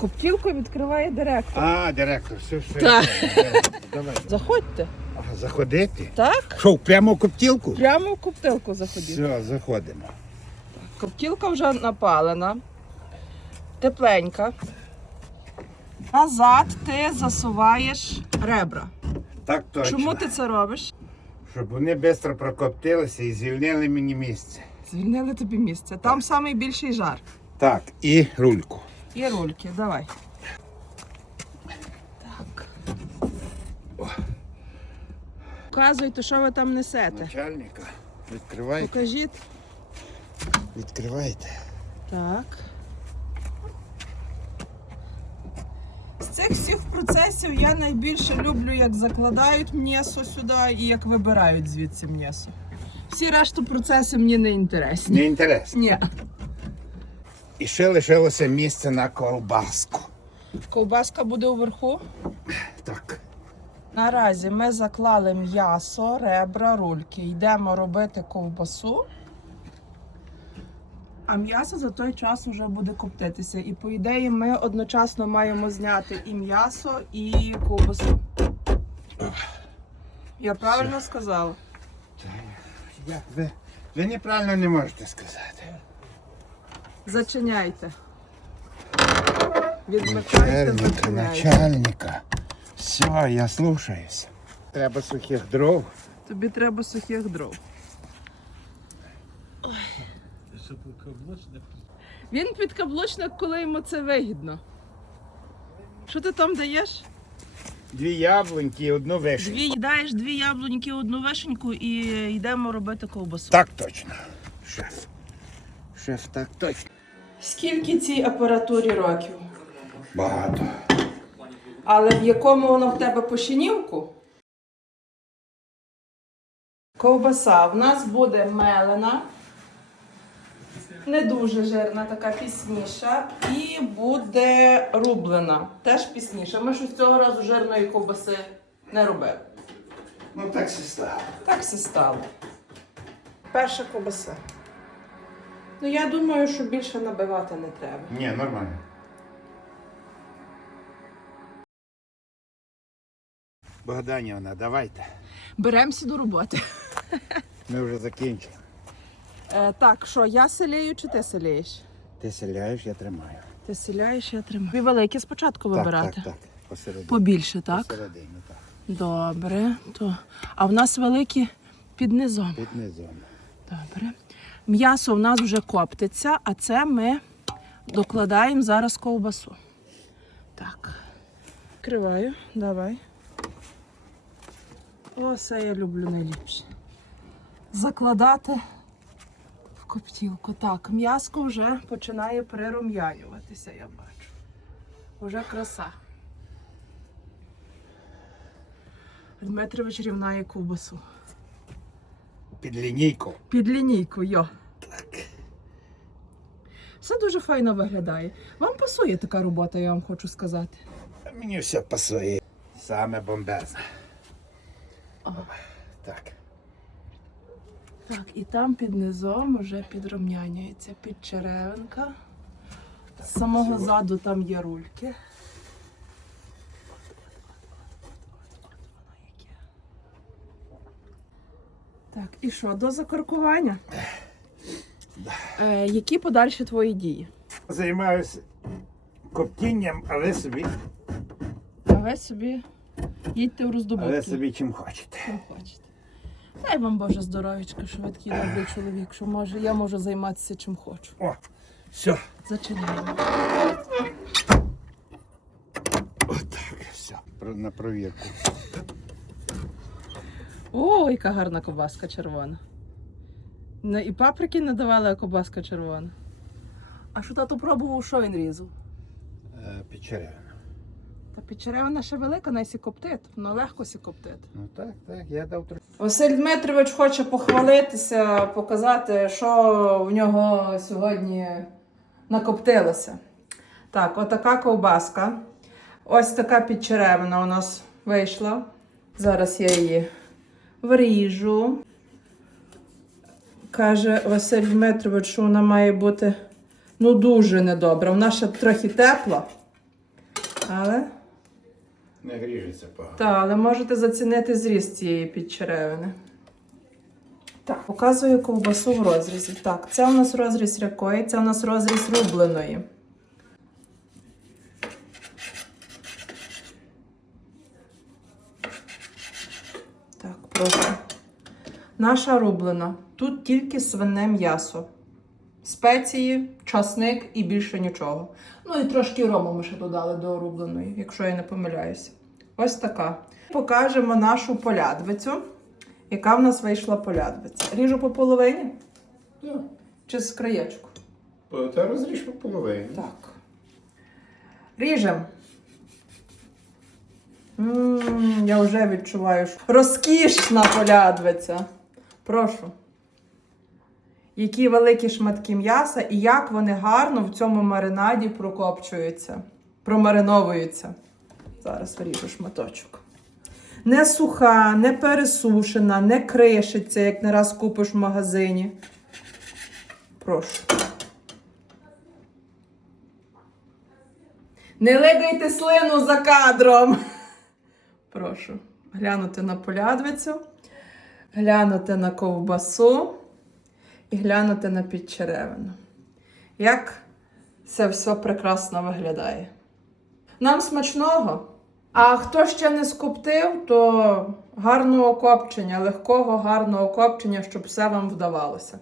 Коптілку відкриває директор. А, директор, все, все. Так. Давай. Заходьте. А, Заходити? Так? Що, прямо в коптілку? Прямо в коптилку заходіть. Все, заходимо. Коптілка вже напалена, тепленька. Назад ти засуваєш ребра. Так точно. Чому ти це робиш? Щоб вони швидко прокоптилися і звільнили мені місце. Звільнили тобі місце. Там найбільший жар. Так, і рульку. І рульки, давай. Так. Показуйте, що ви там несете. Начальника. Відкривайте. Покажіть. Відкривайте. Так. З цих всіх процесів я найбільше люблю, як закладають м'ясо сюди і як вибирають звідси м'ясо. Всі решту процеси мені не інтересні. Не інтересно. Ні. І ще лишилося місце на колбаску. Ковбаска буде уверху. Так. Наразі ми заклали м'ясо, ребра, рульки. Йдемо робити ковбасу. А м'ясо за той час вже буде коптитися. І по ідеї ми одночасно маємо зняти і м'ясо, і ковбасу. Я правильно сказала? Я, ви, ви неправильно не можете сказати. Зачиняйте. Відмикайте, Начальника, зачиняйте. начальника. Все, я слушаюсь. Треба сухих дров. Тобі треба сухих дров. Він підкаблучник, коли йому це вигідно. Що ти там даєш? Дві яблуньки і одну вишню. Дві даєш дві яблуньки, одну вишеньку і йдемо робити ковбасу. Так точно. Шеф. Шеф, так точно. Скільки цій апаратурі років? Багато. Але в якому воно в тебе пошинівку? Ковбаса в нас буде мелена, не дуже жирна, така пісніша, і буде рублена, теж пісніша. Ми щось цього разу жирної ковбаси не робили. Ну так все стало. Так все стало. Перша ковбаса. Ну, я думаю, що більше набивати не треба. Ні, нормально. Богданівна, давайте. Беремося до роботи. Ми вже закінчили. Е, так, що, я селею чи ти селієш? Ти селяєш, я тримаю. Ти селяєш, я тримаю. І великі спочатку вибирати. Так, так, так. Посередині. Побільше, так? Посередині, так. Добре. То... А в нас великі під низом. Під низом. Добре. М'ясо в нас вже коптиться, а це ми докладаємо зараз ковбасу. Так. Криваю, давай. Оце я люблю найліпше. Закладати в коптілку. Так, м'яско вже починає прирум'янюватися, я бачу. Уже краса. Дмитрович рівнає ковбасу. Під лінійку. Під лінійку, йо. Так. Все дуже файно виглядає. Вам пасує така робота, я вам хочу сказати. Мені все пасує. Саме бомбезне. О. Так. Так, і там під низом вже підрум'янюється під черевинка. З самого заду там є рульки. Так, і що, до закоркування? Е, які подальші твої дії? Займаюся коптінням, але собі, А ви собі їдьте в але роздобутки. собі чим хочете. Що хочете. Дай вам Боже здоров'ячка, що ви такий добрий чоловік, що може, я можу займатися чим хочу. О, все. Зачинаємо. Отак, все. Про- На провірку. О, яка гарна кобаска червона. Не, і паприки не давали, а кобаска червона. А що тато пробував, що він різав? Е, Печеряна. Та підчеревина ще велика, не сікоптит, воно легко сікоптит. Ну так, так, я дав трохи. Василь Дмитрович хоче похвалитися, показати, що в нього сьогодні накоптилося. Так, отака ковбаска. Ось така підчеревина у нас вийшла. Зараз я її вріжу. Каже Василь Дмитрович, що вона має бути ну дуже недобра. Вона ще трохи тепла. Але Не гріжеться погано. Так, але можете зацінити зріст цієї підчеревини. Так, показую ковбасу в розрізі. Так, це у нас розріз якої, це у нас розріз рубленої. Так, прошу. Наша рублена. Тут тільки свине м'ясо. Спеції, часник і більше нічого. Ну і трошки рому ми ще додали до рубленої, якщо я не помиляюся. Ось така. Покажемо нашу полядвицю. Яка в нас вийшла полядвиця? Ріжу по половині Так. чи з краєчку? Та розріж по половині. Так. Ріжем. М, Я вже відчуваю. що Розкішна полядвиця. Прошу. Які великі шматки м'яса і як вони гарно в цьому маринаді прокопчуються, промариновуються. Зараз виріжу шматочок. Не суха, не пересушена, не кришиться, як не раз купиш в магазині. Прошу. Не лигайте слину за кадром. Прошу глянути на полядвицю, глянути на ковбасу і глянути на підчеревину. Як це все прекрасно виглядає. Нам смачного. А хто ще не скоптив, то гарного копчення, легкого, гарного копчення, щоб все вам вдавалося.